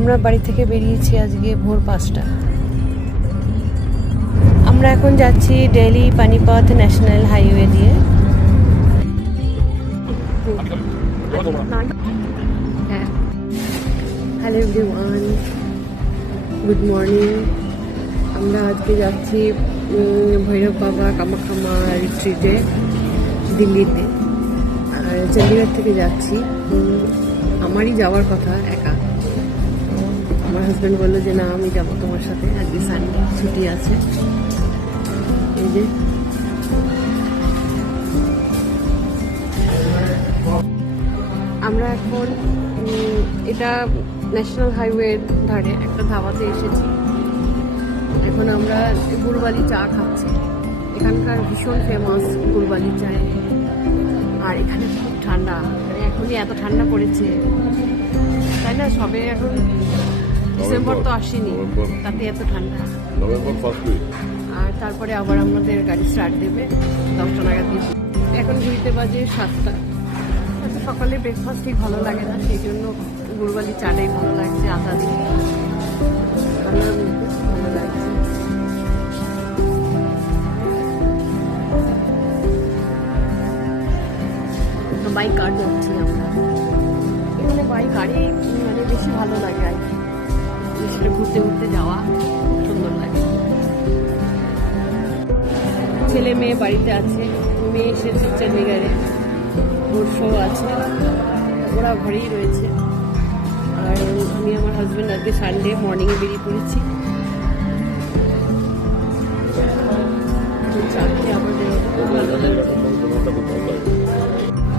আমরা বাড়ি থেকে বেরিয়েছি আজকে ভোর 5টা। আমরা এখন যাচ্ছি দিল্লি পানিপথ ন্যাশনাল হাইওয়ে দিয়ে। Hello everyone, good morning. আমরা আজকে যাচ্ছি ভৈরব বাবা কামাখ্যা মা রিট্রিটে দিল্লিতে। আর চণ্ডীগড় থেকে যাচ্ছি। আমারই যাওয়ার কথা একা, আমার হাজব্যান্ড বললো যে না আমি যাবো তোমার সাথে, আজকে সানডে ছুটি আছে। এই যে আমরা এখন এটা ন্যাশনাল হাইওয়ের ধারে একটা ধাবাতে এসেছি। এখন আমরা গুড়বালি চা খাচ্ছি। এখানকার ভীষণ ফেমাস গুড়বালি চায়। আর এখানে খুব ঠান্ডা, মানে এখনই এত ঠান্ডা পড়েছে, তাই না? সবে এখন ডিসেম্বর তো আসেনি, তাতে এত ঠান্ডা। আর তারপরে আবার আমাদের গাড়ি স্টার্ট দেবে 10টা নাগাদ দিয়ে। এখন ঘুরতে বাজে 7টা। সকালে ব্রেকফাস্ট ঠিক ভালো লাগে না, সেই জন্য গুড়বালি চাটাই ভালো লাগছে, আদা দিয়ে ভালো লাগছে। বাই কার যাচ্ছি আমরা। এখানে বাই কারই মানে বেশি ভালো লাগে আর কি, সেটা ঘুরতে ঘুরতে যাওয়া সুন্দর লাগে। ছেলে মেয়ে বাড়িতে আছে, মেয়ে এসেছে চণ্ডীগড়ে, ওর শো আছে, ওরা ঘরেই রয়েছে। আর আমি আমার হাজব্যান্ড আজকে সানডে মর্নিংয়ে বেরিয়ে পড়েছি।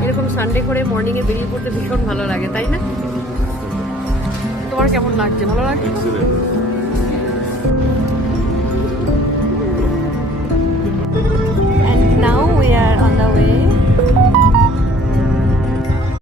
এরকম সানডে করে মর্নিংয়ে বেরিয়ে পড়তে ভীষণ ভালো লাগে, তাই না? তোমার কেমন লাগছে? ভালো লাগছে?